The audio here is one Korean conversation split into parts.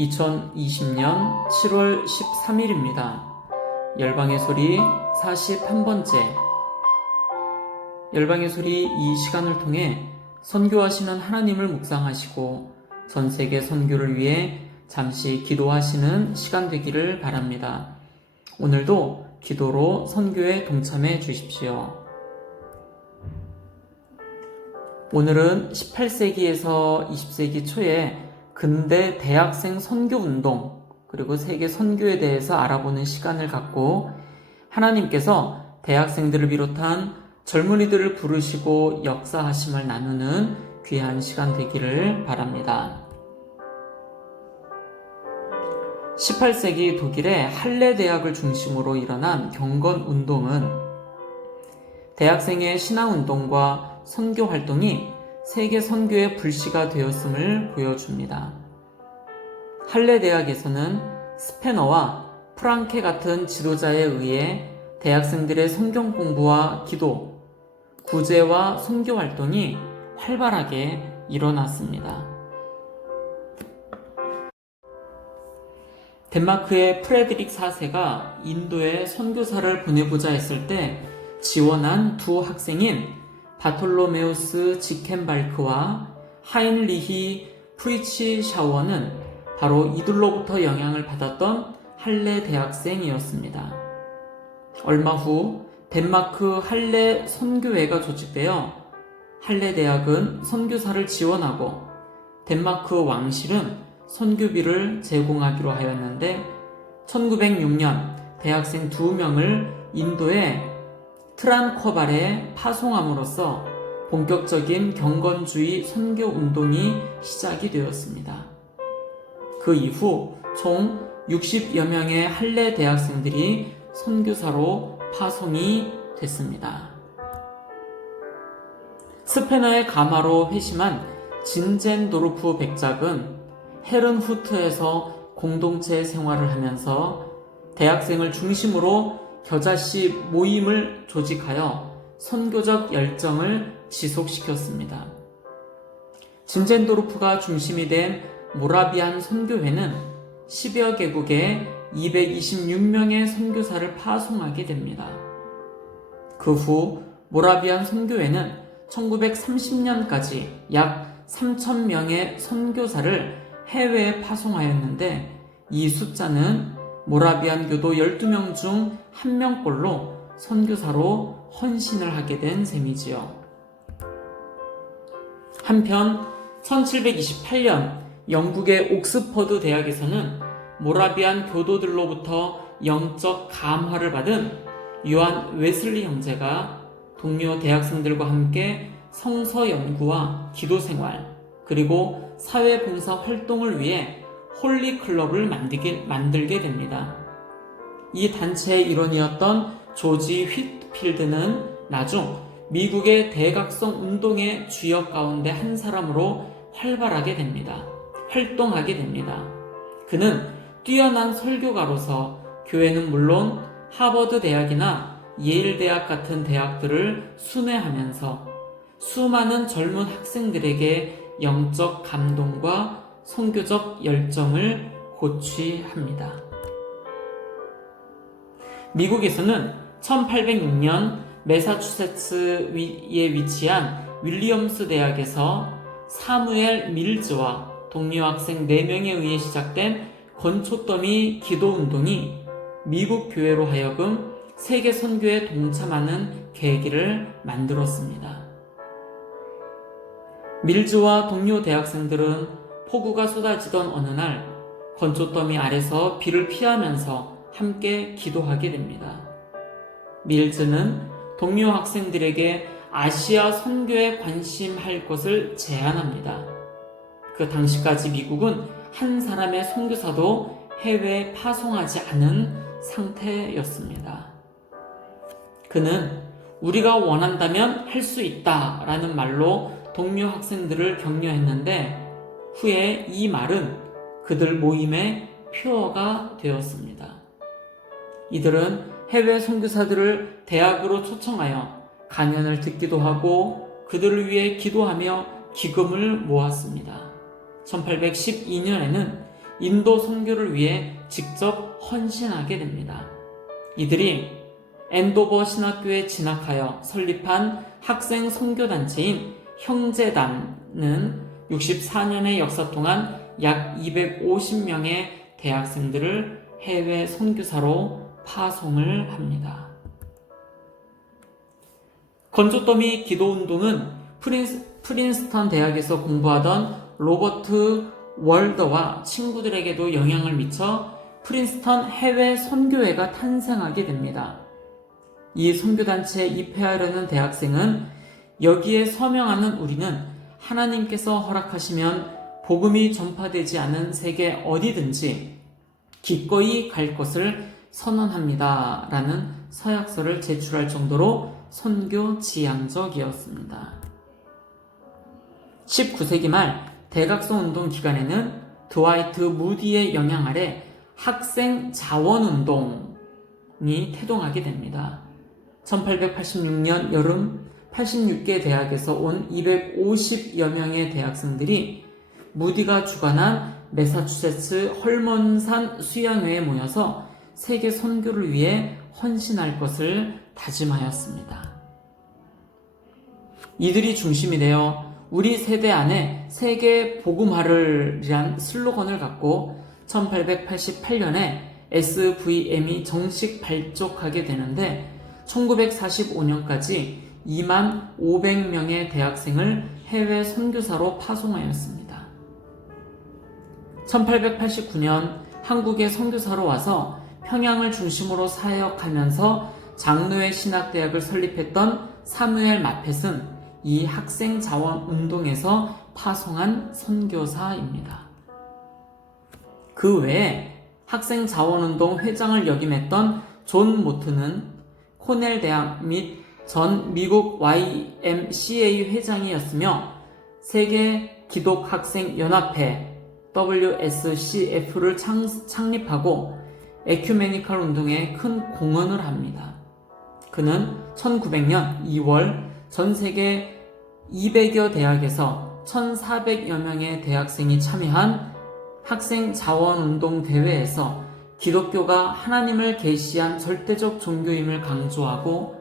2020년 7월 13일입니다. 열방의 소리 41번째. 열방의 소리 이 시간을 통해 선교하시는 하나님을 묵상하시고 전 세계 선교를 위해 잠시 기도하시는 시간 되기를 바랍니다. 오늘도 기도로 선교에 동참해 주십시오. 오늘은 18세기에서 20세기 초에 근대 대학생 선교운동 그리고 세계 선교에 대해서 알아보는 시간을 갖고 하나님께서 대학생들을 비롯한 젊은이들을 부르시고 역사하심을 나누는 귀한 시간 되기를 바랍니다. 18세기 독일의 할레 대학을 중심으로 일어난 경건운동은 대학생의 신앙운동과 선교활동이 세계 선교의 불씨가 되었음을 보여줍니다. 할레 대학에서는 스페너와 프랑케 같은 지도자에 의해 대학생들의 성경 공부와 기도, 구제와 선교활동이 활발하게 일어났습니다. 덴마크의 프레드릭 4세가 인도에 선교사를 보내보자 했을 때 지원한 두 학생인 바톨로메우스 지켄발크와 하인리히 프리츠샤워는 바로 이들로부터 영향을 받았던 할레 대학생이었습니다. 얼마 후 덴마크 할레 선교회가 조직되어 할레 대학은 선교사를 지원하고 덴마크 왕실은 선교비를 제공하기로 하였는데 1906년 대학생 2명을 인도의 트란커발에 파송함으로써 본격적인 경건주의 선교 운동이 시작이 되었습니다. 그 이후 총 60여 명의 할레 대학생들이 선교사로 파송이 됐습니다. 스페너의 가마로 회심한 진젠도르프 백작은 헤른후트에서 공동체 생활을 하면서 대학생을 중심으로 겨자씨 모임을 조직하여 선교적 열정을 지속시켰습니다. 진젠도르프가 중심이 된 모라비안 선교회는 10여 개국에 226명의 선교사를 파송하게 됩니다. 그 후 모라비안 선교회는 1930년까지 약 3,000명의 선교사를 해외에 파송하였는데 이 숫자는 모라비안 교도 12명 중 1명꼴로 선교사로 헌신을 하게 된 셈이지요. 한편 1728년 영국의 옥스퍼드 대학에서는 모라비안 교도들로부터 영적 감화를 받은 요한 웨슬리 형제가 동료 대학생들과 함께 성서 연구와 기도 생활 그리고 사회봉사 활동을 위해 홀리 클럽을 만들게 됩니다. 이 단체의 일원이었던 조지 휘트필드는 나중 미국의 대각성 운동의 주역 가운데 한 사람으로 활동하게 됩니다. 그는 뛰어난 설교가로서 교회는 물론 하버드 대학이나 예일 대학 같은 대학들을 순회하면서 수많은 젊은 학생들에게 영적 감동과 선교적 열정을 고취합니다. 미국에서는 1806년 매사추세츠에 위치한 윌리엄스 대학에서 사무엘 밀즈와 동료 학생 4명에 의해 시작된 건초더미 기도운동이 미국 교회로 하여금 세계 선교에 동참하는 계기를 만들었습니다. 밀즈와 동료 대학생들은 폭우가 쏟아지던 어느 날 건초더미 아래서 비를 피하면서 함께 기도하게 됩니다. 밀즈는 동료 학생들에게 아시아 선교에 관심할 것을 제안합니다. 그 당시까지 미국은 한 사람의 선교사도 해외에 파송하지 않은 상태였습니다. 그는 우리가 원한다면 할 수 있다 라는 말로 동료 학생들을 격려했는데 후에 이 말은 그들 모임의 표어가 되었습니다. 이들은 해외 선교사들을 대학으로 초청하여 강연을 듣기도 하고 그들을 위해 기도하며 기금을 모았습니다. 1812년에는 인도 선교를 위해 직접 헌신하게 됩니다. 이들이 앤도버 신학교에 진학하여 설립한 학생 선교단체인 형제단은 64년의 역사 동안 약 250명의 대학생들을 해외 선교사로 파송을 합니다. 건조더미 기도운동은 프린스턴 대학에서 공부하던 로버트 월더와 친구들에게도 영향을 미쳐 프린스턴 해외 선교회가 탄생하게 됩니다. 이 선교단체에 입회하려는 대학생은 여기에 서명하는 우리는 하나님께서 허락하시면 복음이 전파되지 않은 세계 어디든지 기꺼이 갈 것을 선언합니다. 라는 서약서를 제출할 정도로 선교 지향적이었습니다. 19세기 말 대각성 운동 기간에는 드와이트 무디의 영향 아래 학생 자원운동이 태동하게 됩니다. 1886년 여름 86개 대학에서 온 250여 명의 대학생들이 무디가 주관한 매사추세츠 헐먼산 수양회에 모여서 세계 선교를 위해 헌신할 것을 다짐하였습니다. 이들이 중심이 되어 우리 세대 안에 세계 복음화를이란 슬로건을 갖고 1888년에 SVM이 정식 발족하게 되는데 1945년까지 2만 500명의 대학생을 해외 선교사로 파송하였습니다. 1889년 한국에 선교사로 와서 평양을 중심으로 사역하면서 장로회 신학대학을 설립했던 사무엘 마펫은 이 학생 자원 운동에서 파송한 선교사입니다. 그 외에 학생 자원 운동 회장을 역임했던 존 모트는 코넬 대학 및 전 미국 YMCA 회장이었으며 세계 기독 학생 연합회 WSCF를 창립하고 에큐메니컬 운동에 큰 공헌을 합니다. 그는 1900년 2월 전 세계 200여 대학에서 1,400여 명의 대학생이 참여한 학생 자원운동 대회에서 기독교가 하나님을 계시한 절대적 종교임을 강조하고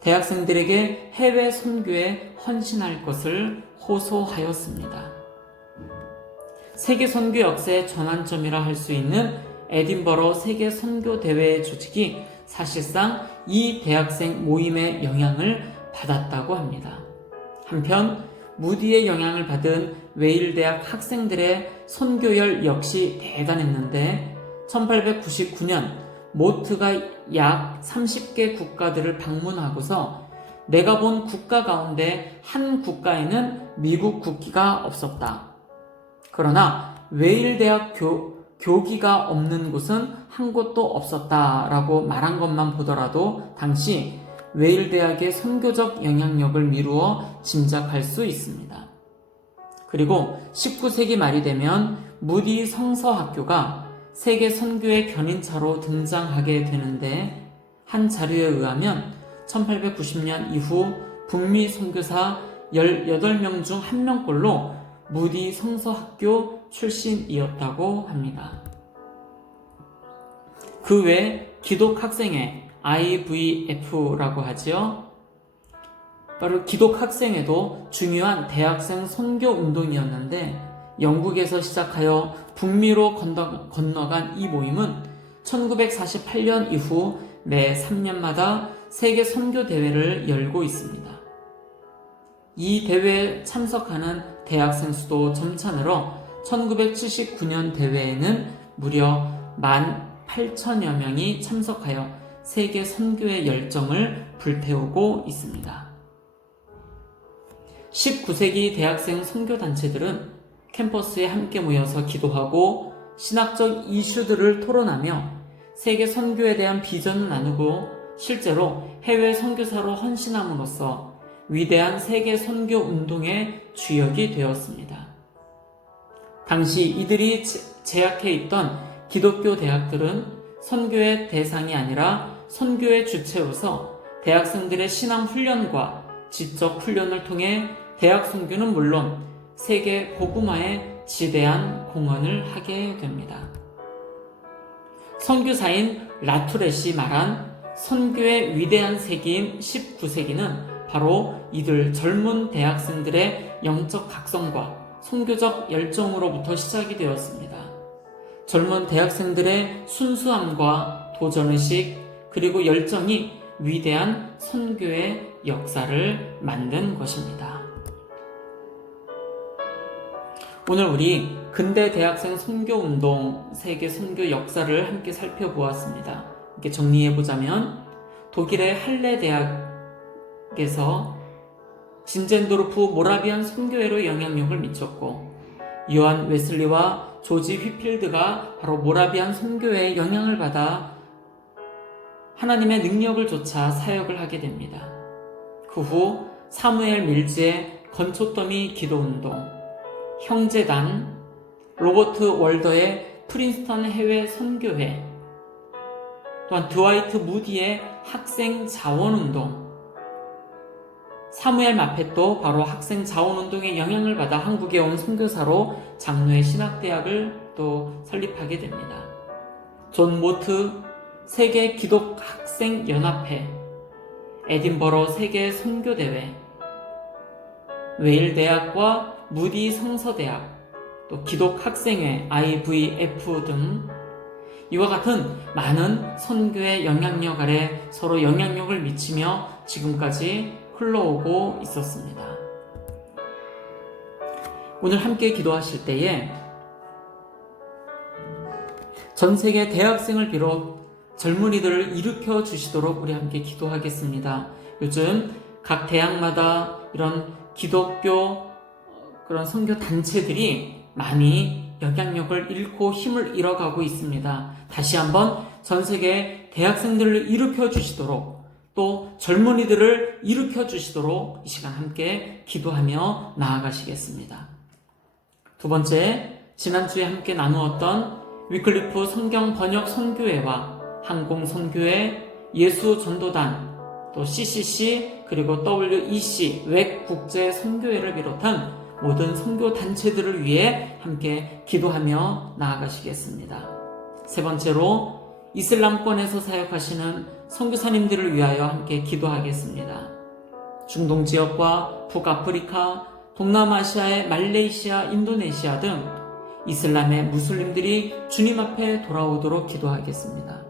대학생들에게 해외 선교에 헌신할 것을 호소하였습니다. 세계 선교 역사의 전환점이라 할 수 있는 에딘버러 세계 선교 대회의 조직이 사실상 이 대학생 모임의 영향을 받았다고 합니다. 한편 무디의 영향을 받은 웨일 대학 학생들의 선교열 역시 대단했는데 1899년 모트가 약 30개 국가들을 방문하고서 내가 본 국가 가운데 한 국가에는 미국 국기가 없었다. 그러나 웨일 대학 교기가 없는 곳은 한 곳도 없었다라고 말한 것만 보더라도 당시 웨일 대학의 선교적 영향력을 미루어 짐작할 수 있습니다. 그리고 19세기 말이 되면 무디 성서학교가 세계 선교의 견인차로 등장하게 되는데 한 자료에 의하면 1890년 이후 북미 선교사 18명 중 1명꼴로 무디 성서학교 출신이었다고 합니다. 그 외 기독학생회 IVF라고 하지요. 바로 기독학생회도 중요한 대학생 선교 운동이었는데 영국에서 시작하여 북미로 건너간 이 모임은 1948년 이후 매 3년마다 세계 선교 대회를 열고 있습니다. 이 대회에 참석하는 대학생 수도 점차 늘어 1979년 대회에는 무려 18,000여 명이 참석하여 세계 선교의 열정을 불태우고 있습니다. 19세기 대학생 선교단체들은 캠퍼스에 함께 모여서 기도하고 신학적 이슈들을 토론하며 세계 선교에 대한 비전을 나누고 실제로 해외 선교사로 헌신함으로써 위대한 세계 선교 운동의 주역이 되었습니다. 당시 이들이 재학해 있던 기독교 대학들은 선교의 대상이 아니라 선교의 주체로서 대학생들의 신앙 훈련과 지적 훈련을 통해 대학 선교는 물론 세계 복음화에 지대한 공헌을 하게 됩니다. 선교사인 라투렛이 말한 선교의 위대한 세기인 19세기는 바로 이들 젊은 대학생들의 영적 각성과 선교적 열정으로부터 시작이 되었습니다. 젊은 대학생들의 순수함과 도전의식 그리고 열정이 위대한 선교의 역사를 만든 것입니다. 오늘 우리 근대 대학생 선교운동, 세계 선교 역사를 함께 살펴보았습니다. 이렇게 정리해보자면 독일의 할레 대학에서 진젠도르프 모라비안 선교회로 영향력을 미쳤고 요한 웨슬리와 조지 휘필드가 바로 모라비안 선교회의 영향을 받아 하나님의 능력을 좇아 사역을 하게 됩니다. 그 후 사무엘 밀즈의 건초더미 기도운동, 형제단, 로버트 월더의 프린스턴 해외 선교회, 또한 드와이트 무디의 학생 자원운동, 사무엘 마펫도 바로 학생 자원운동의 영향을 받아 한국에 온 선교사로 장로의 신학대학을 또 설립하게 됩니다. 존 모트 세계 기독 학생 연합회, 에딘버러 세계 선교대회, 웨일 대학과 무디 성서대학, 또 기독 학생회 IVF 등 이와 같은 많은 선교의 영향력 아래 서로 영향력을 미치며 지금까지 흘러오고 있었습니다. 오늘 함께 기도하실 때에 전 세계 대학생을 비롯 젊은이들을 일으켜 주시도록 우리 함께 기도하겠습니다. 요즘 각 대학마다 이런 기독교 그런 선교 단체들이 많이 영향력을 잃고 힘을 잃어가고 있습니다. 다시 한번 전 세계 대학생들을 일으켜 주시도록 또 젊은이들을 일으켜 주시도록 이 시간 함께 기도하며 나아가시겠습니다. 두 번째, 지난주에 함께 나누었던 위클리프 성경 번역 선교회와 항공 선교회, 예수 전도단, 또 CCC 그리고 WEC 웩 국제 선교회를 비롯한 모든 선교 단체들을 위해 함께 기도하며 나아가시겠습니다. 세 번째로 이슬람권에서 사역하시는 선교사님들을 위하여 함께 기도하겠습니다. 중동 지역과 북아프리카, 동남아시아의 말레이시아, 인도네시아 등 이슬람의 무슬림들이 주님 앞에 돌아오도록 기도하겠습니다.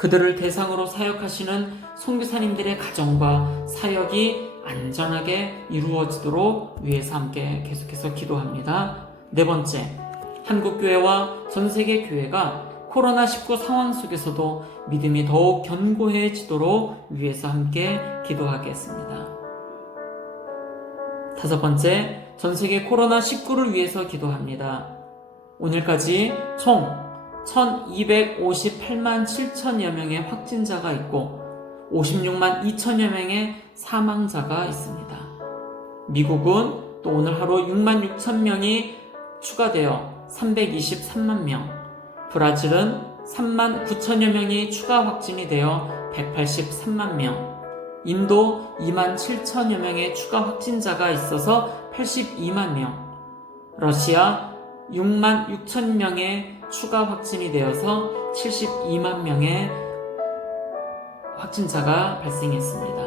그들을 대상으로 사역하시는 선교사님들의 가정과 사역이 안전하게 이루어지도록 위해서 함께 계속해서 기도합니다. 네 번째, 한국교회와 전세계 교회가 코로나19 상황 속에서도 믿음이 더욱 견고해지도록 위해서 함께 기도하겠습니다. 다섯 번째, 전세계 코로나19를 위해서 기도합니다. 오늘까지 총 1258만 7천여 명의 확진자가 있고 56만 2천여 명의 사망자가 있습니다. 미국은 또 오늘 하루 6만 6천 명이 추가되어 323만 명, 브라질은 3만 9천여 명이 추가 확진이 되어 183만 명, 인도 2만 7천여 명의 추가 확진자가 있어서 82만 명, 러시아 6만 6천 명의 추가 확진이 되어서 72만 명의 확진자가 발생했습니다.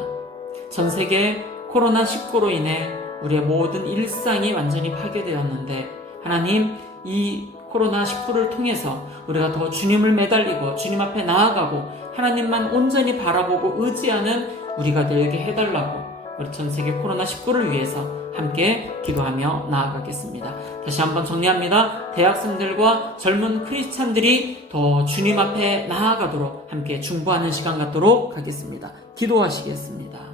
전 세계 코로나19로 인해 우리의 모든 일상이 완전히 파괴되었는데 하나님, 이 코로나19를 통해서 우리가 더 주님을 매달리고 주님 앞에 나아가고 하나님만 온전히 바라보고 의지하는 우리가 되게 해달라고 우리 전 세계 코로나19를 위해서 함께 기도하며 나아가겠습니다. 다시 한번 정리합니다. 대학생들과 젊은 크리스찬들이 더 주님 앞에 나아가도록 함께 중보하는 시간 갖도록 하겠습니다. 기도하시겠습니다.